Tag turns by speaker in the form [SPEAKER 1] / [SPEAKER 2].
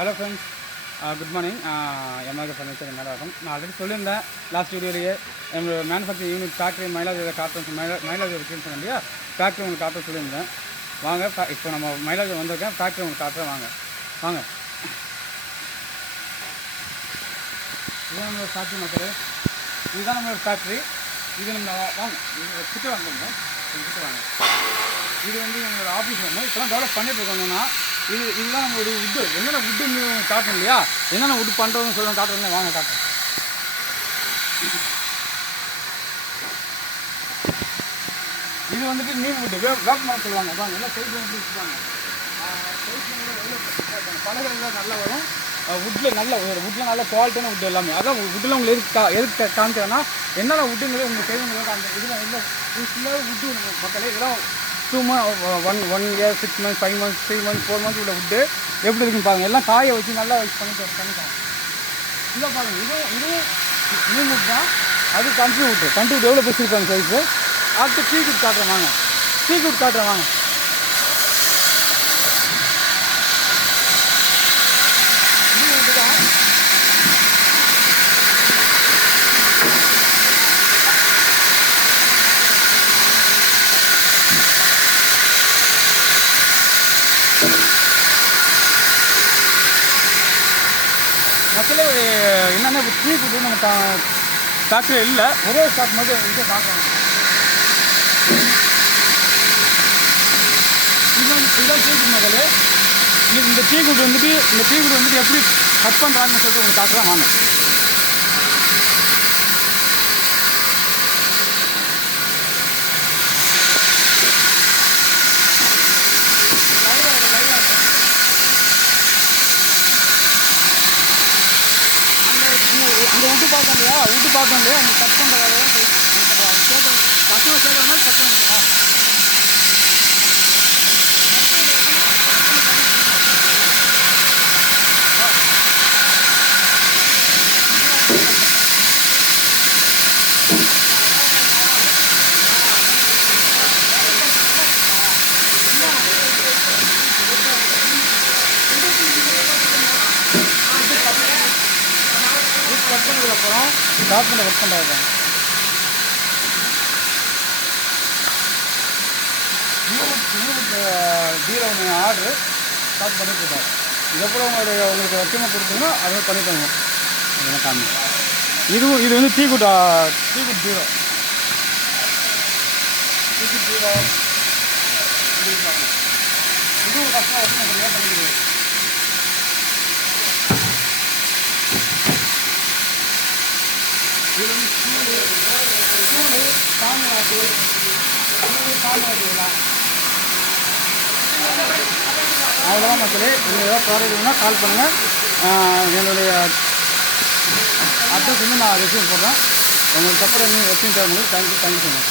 [SPEAKER 1] Hello friends good morning MRK furniture madam நான் already சொல்லியிருந்தேன். Last வீடியோலேயே எங்களோட மேனுஃபேக்சரிங் யூனிட் ஃபேக்ட்ரி மயிலாஜியில் காட்டுறேன் மயிலா மயிலாஜி இருக்குன்னு சொன்னேன் இல்லையா ஃபேக்ட்ரி உங்களுக்கு காட்ட சொல்லியிருந்தேன். வாங்க இப்போ நம்ம மயிலாஜி வந்திருக்கேன். ஃபேக்ட்ரி உங்களுக்கு காட்டுறேன். வாங்க. வாங்க. இதுதான் நம்மளோட ஃபேக்ட்ரி மக்கள். இதுதான் நம்மளோட ஃபேக்ட்ரி இது நம்ம வாங்க. கிட்ட வாங்க கிட்ட வாங்க. இது வந்து எங்களோட ஆஃபீஸ் வந்து இப்போலாம் டெவலப் பண்ணிட்டு இருக்கோம்னா இது இதுதான் நம்மளுடைய உட்டு என்னென்ன உட்டுன்னு காட்டணும் இல்லையா? என்னென்ன உட்டு பண்ணுறதுன்னு சொல்லணும் காட்டுறதுன்னு வாங்க காட்டுறோம் இது வந்துட்டு மீன் உட்டு வே வேப்ப மரம் சொல்லுவாங்க. வாங்க எல்லாம் சைஸ் வந்து வச்சுப்பாங்க பலகைலாம் நல்லா வரும். வுட்டில் நல்ல வுட்டில் நல்ல குவாலிட்டியான வுட் எல்லாமே. அதான் வுட்டில் உங்களுக்கு எதுக்கு கா எதுக்கு காமிக்கிறேன்னா என்னென்ன வுட்டுங்கிறது உங்களுக்கு தெரியுங்கிறது அந்த இதில் இல்லை ஃபுல்லாக வுட்டு மக்களே இதெல்லாம் two month one one year six months five months three months four months உள்ள வுட்டு எப்படி இருக்குன்னு பாருங்க. எல்லாம் காய வச்சு நல்லா வச்சு பண்ணி பண்ணிக்கலாம் இதை பாருங்கள் இது இதுவும் மீன் வுட் தான். அது கண்ட்ரி விட்டு கண்ட்ரி எவ்வளோ பெருசு இருக்காங்க சைஸு அடுத்து டீ குட் காட்டுறேன் வாங்க. டீ குட் காட்டுறேன் வாங்க இது வுட்டு தான் மக்களே என்னென்ன டீ குட் நம்ம ஃபேக்ட்ரியில் இல்லை. ஒரே ஸ்டாக் மட்டும் இதை பார்க்கணும் இதுதான் இதுதான் டீ குட் இந்த டீ குட் வந்துட்டு இந்த டீ குட் வந்துட்டு எப்படி கட் பண்ணுறாங்கன்னு சொல்லிட்டு உங்களுக்கு காட்டுறேன். வாங்க அந்த விட்டு பார்த்தோம் இல்லையா விட்டு பார்த்தோம் இல்லையா அந்த கட் பண்ணுற வேலையை கேட்ட கஸ்டமர் கேட்குற மாதிரி கட் பண்ணிக்கலாம் இது கட் பண்ணதுக்கப்புறம் டாக்குமெண்ட் கட் பண்ணுறாங்க டீல ஒன்று ஆர்டர் ஸ்டார்ட் பண்ணிட்டு இருக்காரு. இதுக்கப்புறம் உங்களுடைய உங்களுக்கு வச்சமாக கொடுத்தீங்கன்னா அதை மாதிரி பண்ணி தருவோம் அதெல்லாம் காமி இதுவும் இது வந்து teak wood teak wood zero teak wood zero இதுவும் கஷ்டம் பண்ணிக்கிறேன் நம்ம பண்ணிக்கிறோம் இது வந்து சூடு சூடு அவ்வளோதான் மக்களே நீங்கள் ஏதாவது ப்ராடக்ட்னா கால் பண்ணுங்கள் என்னுடைய அட்ரஸ் வந்து நான் ரெசியூம் போடுறேன். உங்களுக்கு சப்போர்ட் நீங்கள் ரெசியூம் தர தேங்க்யூ தேங்க்யூ ஸோ மச்